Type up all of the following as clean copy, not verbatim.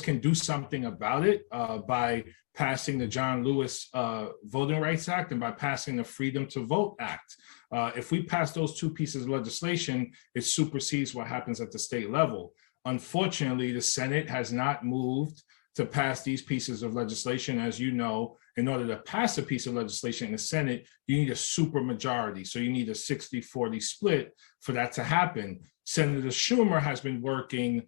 can do something about it by passing the John Lewis Voting Rights Act and by passing the Freedom to Vote Act. If we pass those two pieces of legislation, it supersedes what happens at the state level. Unfortunately, the Senate has not moved to pass these pieces of legislation. As you know, in order to pass a piece of legislation in the Senate, you need a supermajority. So you need a 60-40 split for that to happen. Senator Schumer has been working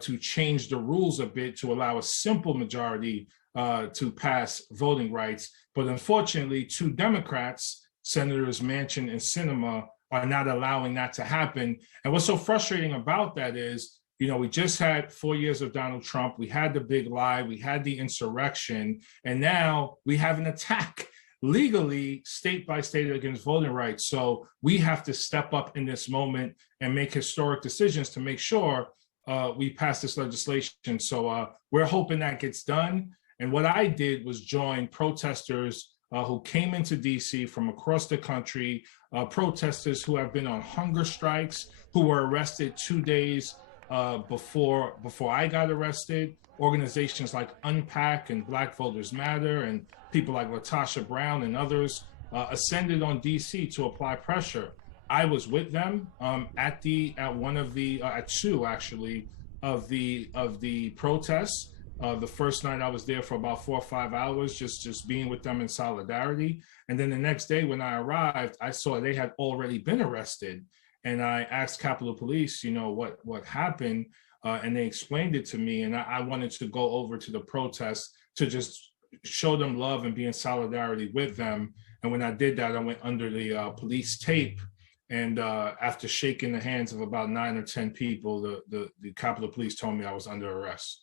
to change the rules a bit to allow a simple majority to pass voting rights. But unfortunately, two Democrats, Senators Manchin and Sinema, are not allowing that to happen. And what's so frustrating about that is, you know, we just had 4 years of Donald Trump. We had the big lie. We had the insurrection. And now we have an attack legally, state by state, against voting rights. So we have to step up in this moment and make historic decisions to make sure we pass this legislation. So we're hoping that gets done. And what I did was join protesters who came into DC from across the country, protesters who have been on hunger strikes, who were arrested 2 days before I got arrested. Organizations like Unpack and Black Voters Matter and people like LaTosha Brown and others ascended on DC to apply pressure. I was with them at two actually of the protests. The first night I was there for about 4 or 5 hours, just being with them in solidarity. And then the next day when I arrived, I saw they had already been arrested. And I asked Capitol Police, you know, what happened, and they explained it to me. And I wanted to go over to the protest to just show them love and be in solidarity with them. And when I did that, I went under the police tape. And after shaking the hands of about 9 or 10 people, the Capitol Police told me I was under arrest.